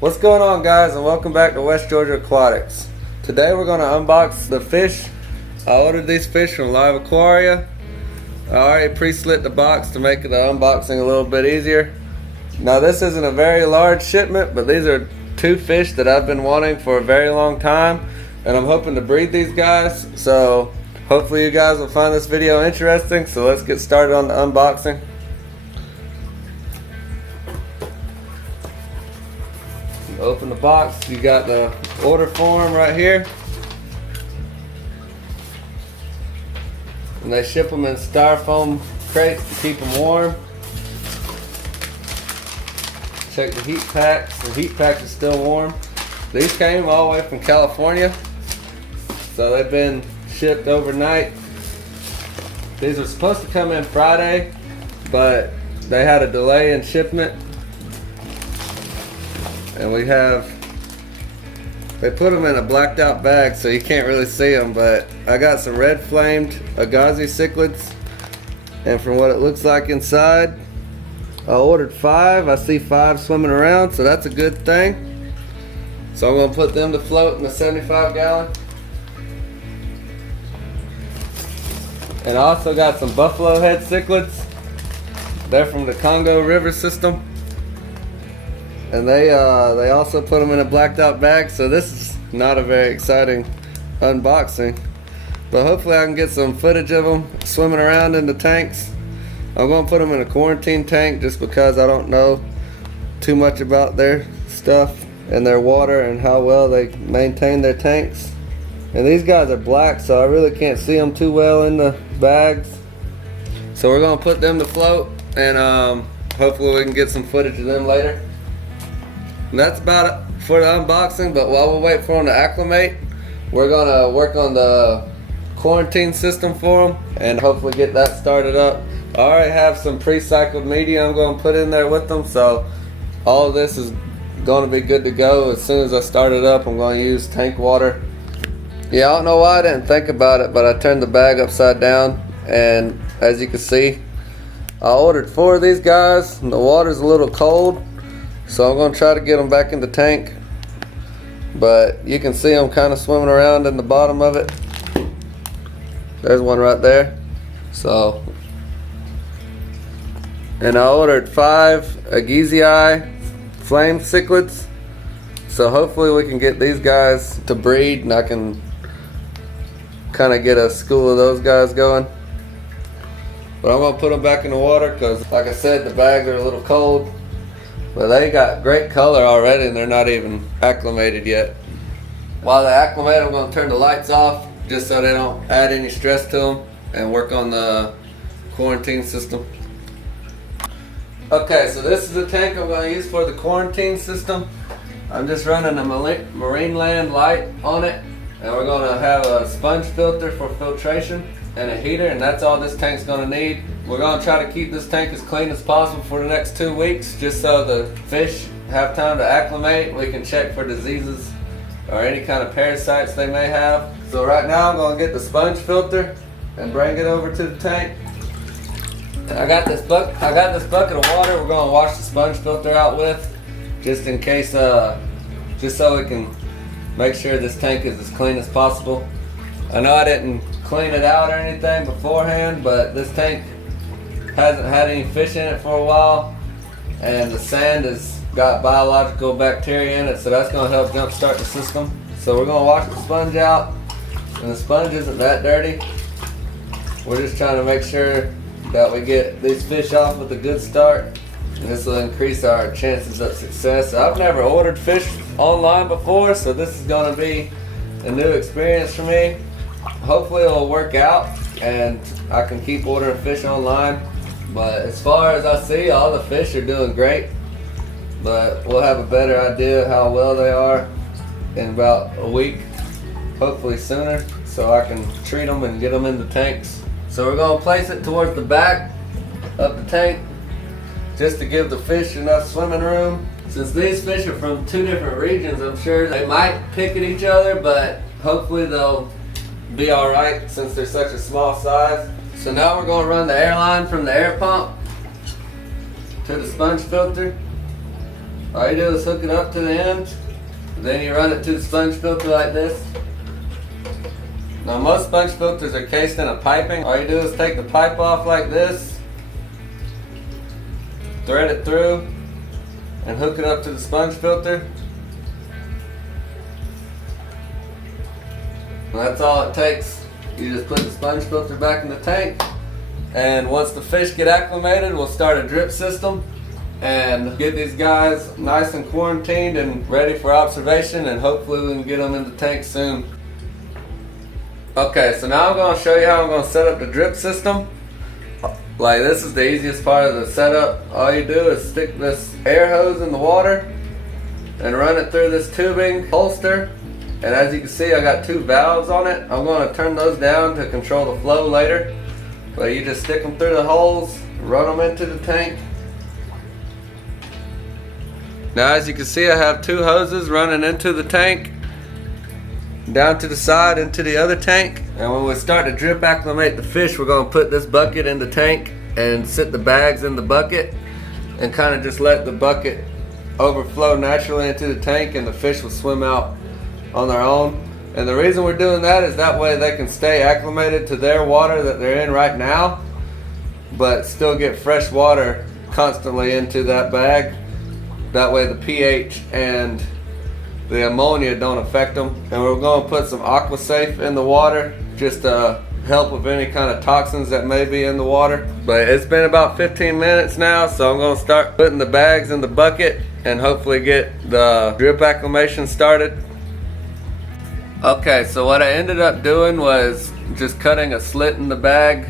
What's going on, guys, and welcome back to West Georgia Aquatics. Today we're going to unbox the fish. I ordered these fish from Live Aquaria. I already pre-slit the box to make the unboxing a little bit easier. Now this isn't a very large shipment, but these are two fish that I've been wanting for a very long time, and I'm hoping to breed these guys. So hopefully you guys will find this video interesting. So let's get started on the unboxing. Open the box, you got the order form right here. And they ship them in styrofoam crates to keep them warm. Check the heat packs. The heat pack is still warm. These came all the way from California, so they've been shipped overnight. These were supposed to come in Friday, but they had a delay in shipment. And they put them in a blacked out bag so you can't really see them, but I got some red flamed Agassizi cichlids, and from what it looks like inside, I ordered 5. I see 5 swimming around, so that's a good thing. So I'm going to put them to float in the 75 gallon. And I also got some buffalo head cichlids. They're from the Congo River system. And they also put them in a blacked out bag, so this is not a very exciting unboxing. But hopefully I can get some footage of them swimming around in the tanks. I'm going to put them in a quarantine tank just because I don't know too much about their stuff and their water and how well they maintain their tanks. And these guys are black, so I really can't see them too well in the bags. So we're going to put them to float, and hopefully we can get some footage of them later. And that's about it for the unboxing, but while we wait for them to acclimate, we're gonna work on the quarantine system for them and hopefully get that started up. I already have some pre-cycled media I'm gonna put in there with them, so all of this is gonna be good to go. As soon as I start it up, I'm gonna use tank water. Yeah, I don't know why I didn't think about it, but I turned the bag upside down, and as you can see, I ordered 4 of these guys, and the water's a little cold. So I'm going to try to get them back in the tank, but you can see them kind of swimming around in the bottom of it. There's one right there. So, and I ordered 5 Agassizi flame cichlids. So hopefully we can get these guys to breed, and I can kind of get a school of those guys going. But I'm going to put them back in the water because, like I said, the bags are a little cold. But they got great color already, and they're not even acclimated yet. While they acclimate, I'm going to turn the lights off just so they don't add any stress to them, and work on the quarantine system. Okay, so this is the tank I'm going to use for the quarantine system. I'm just running a Marine Land light on it, and we're going to have a sponge filter for filtration and a heater, and that's all this tank's going to need. We're going to try to keep this tank as clean as possible for the next 2 weeks, just so the fish have time to acclimate. We can check for diseases or any kind of parasites they may have. So right now I'm going to get the sponge filter and bring it over to the tank. I got this bucket of water we're going to wash the sponge filter out with, just in case, just so we can make sure this tank is as clean as possible. I know I didn't clean it out or anything beforehand, but this tank hasn't had any fish in it for a while, and the sand has got biological bacteria in it, so that's going to help jumpstart the system. So we're going to wash the sponge out, and the sponge isn't that dirty. We're just trying to make sure that we get these fish off with a good start, and this will increase our chances of success. I've never ordered fish online before, so this is going to be a new experience for me. Hopefully it'll work out and I can keep ordering fish online. But as far as I see, all the fish are doing great. But we'll have a better idea how well they are in about a week, hopefully sooner, so I can treat them and get them in the tanks. So we're going to place it towards the back of the tank just to give the fish enough swimming room. Since these fish are from 2 different regions, I'm sure they might pick at each other, but hopefully they'll be alright since they're such a small size. So now we're going to run the air line from the air pump to the sponge filter. All you do is hook it up to the end, then you run it to the sponge filter like this. Now most sponge filters are cased in a piping. All you do is take the pipe off like this, thread it through, and hook it up to the sponge filter. And that's all it takes. You just put the sponge filter back in the tank, and once the fish get acclimated, we'll start a drip system and get these guys nice and quarantined and ready for observation, and hopefully we can get them in the tank soon. Okay, so now I'm going to show you how I'm going to set up the drip system. Like, this is the easiest part of the setup. All you do is stick this air hose in the water and run it through this tubing holster. And as you can see, I got 2 valves on it. I'm going to turn those down to control the flow later. But you just stick them through the holes, run them into the tank. Now as you can see, I have 2 hoses running into the tank, down to the side into the other tank. And when we start to drip acclimate the fish, we're going to put this bucket in the tank and sit the bags in the bucket and kind of just let the bucket overflow naturally into the tank, and the fish will swim out on their own. And the reason we're doing that is that way they can stay acclimated to their water that they're in right now, but still get fresh water constantly into that bag. That way the pH and the ammonia don't affect them. And we're going to put some AquaSafe in the water just to help with any kind of toxins that may be in the water. But it's been about 15 minutes now, so I'm going to start putting the bags in the bucket and hopefully get the drip acclimation started. Okay, so what I ended up doing was just cutting a slit in the bag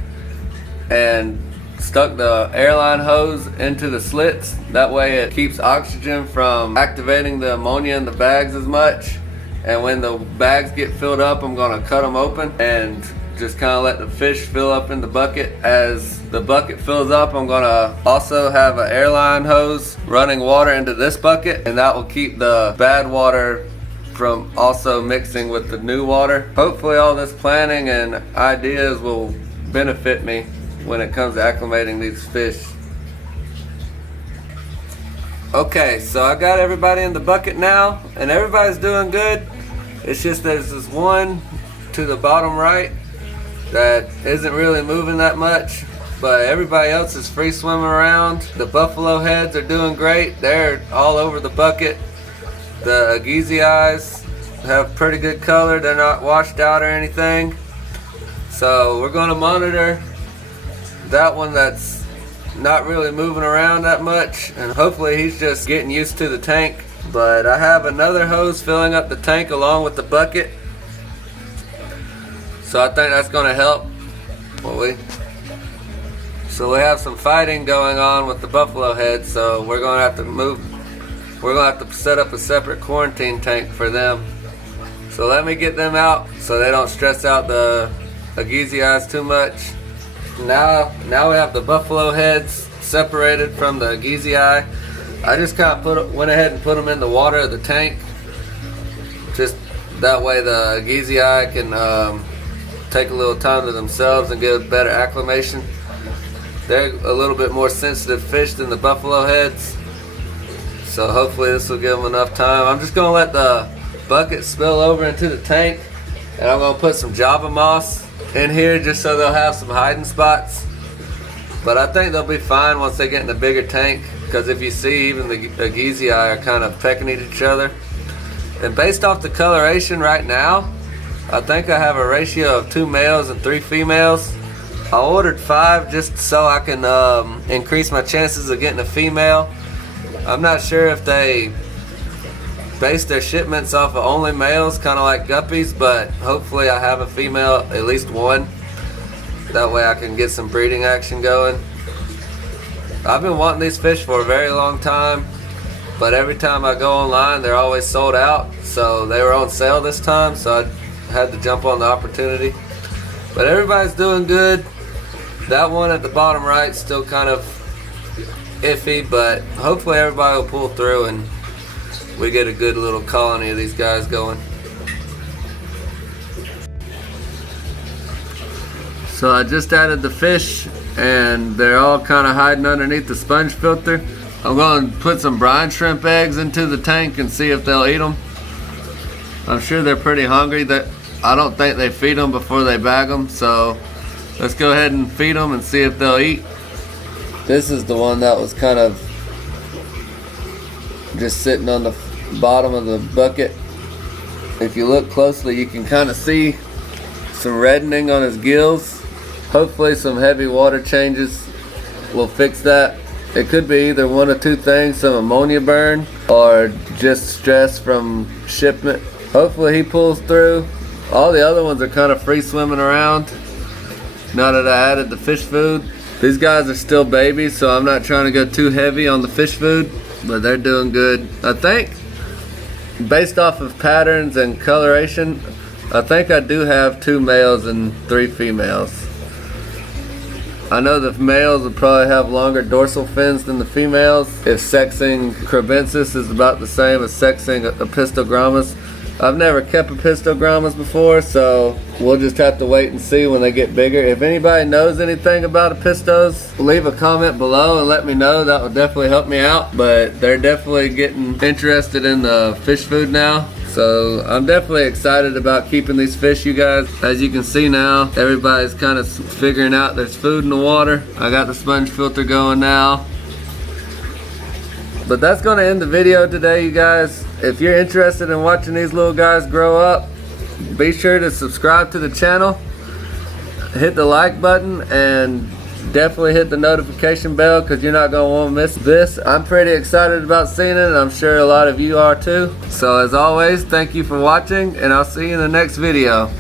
and stuck the airline hose into the slits. That way it keeps oxygen from activating the ammonia in the bags as much. And when the bags get filled up, I'm going to cut them open and just kind of let the fish fill up in the bucket. As the bucket fills up, I'm going to also have an airline hose running water into this bucket, and that will keep the bad water from also mixing with the new water. Hopefully all this planning and ideas will benefit me when it comes to acclimating these fish. Okay, so I got everybody in the bucket now, and everybody's doing good. It's just there's this one to the bottom right that isn't really moving that much, but everybody else is free swimming around. The buffalo heads are doing great. They're all over the bucket. The Agassizi have pretty good color. They're not washed out or anything. So we're going to monitor that one that's not really moving around that much, and hopefully he's just getting used to the tank. But I have another hose filling up the tank along with the bucket, so I think that's going to help. So we have some fighting going on with the buffalo heads, so we're going to have to move. We're going to have to set up a separate quarantine tank for them. So let me get them out so they don't stress out the Agassizi too much. Now we have the buffalo heads separated from the Agassizi. I just kind of went ahead and put them in the water of the tank. Just that way the Agassizi can take a little time to themselves and get a better acclimation. They're a little bit more sensitive fish than the buffalo heads, so hopefully this will give them enough time. I'm just going to let the bucket spill over into the tank, and I'm going to put some Java moss in here just so they'll have some hiding spots. But I think they'll be fine once they get in the bigger tank, because if you see, even the Agassizi are kind of pecking at each other. And based off the coloration right now, I think I have a ratio of 2 males and 3 females. I ordered 5 just so I can increase my chances of getting a female. I'm not sure if they base their shipments off of only males, kind of like guppies, but hopefully I have a female, at least one. That way I can get some breeding action going. I've been wanting these fish for a very long time, but every time I go online they're always sold out. So they were on sale this time, so I had to jump on the opportunity. But everybody's doing good. That one at the bottom right still kind of iffy, but hopefully everybody will pull through and we get a good little colony of these guys going. So I just added the fish and they're all kind of hiding underneath the sponge filter. I'm going to put some brine shrimp eggs into the tank and see if they'll eat them. I'm sure they're pretty hungry. I don't think they feed them before they bag them, so let's go ahead and feed them and see if they'll eat. This is the one that was kind of just sitting on the bottom of the bucket. If you look closely, you can kind of see some reddening on his gills. Hopefully some heavy water changes will fix that. It could be either one of two things, some ammonia burn or just stress from shipment. Hopefully he pulls through. All the other ones are kind of free swimming around now that I added the fish food. These guys are still babies, so I'm not trying to go too heavy on the fish food, but they're doing good. I think based off of patterns and coloration, I think I do have 2 males and 3 females. I know the males will probably have longer dorsal fins than the females if sexing Crebensis is about the same as sexing Apistogrammas. I've never kept Apistogrammas before, so we'll just have to wait and see when they get bigger. If anybody knows anything about Apistos, leave a comment below and let me know. That would definitely help me out. But they're definitely getting interested in the fish food now. So I'm definitely excited about keeping these fish, you guys. As you can see now, everybody's kind of figuring out there's food in the water. I got the sponge filter going now. But that's going to end the video today, you guys. If you're interested in watching these little guys grow up, be sure to subscribe to the channel, hit the like button, and definitely hit the notification bell because you're not going to want to miss this. I'm pretty excited about seeing it, and I'm sure a lot of you are too. So as always, thank you for watching, and I'll see you in the next video.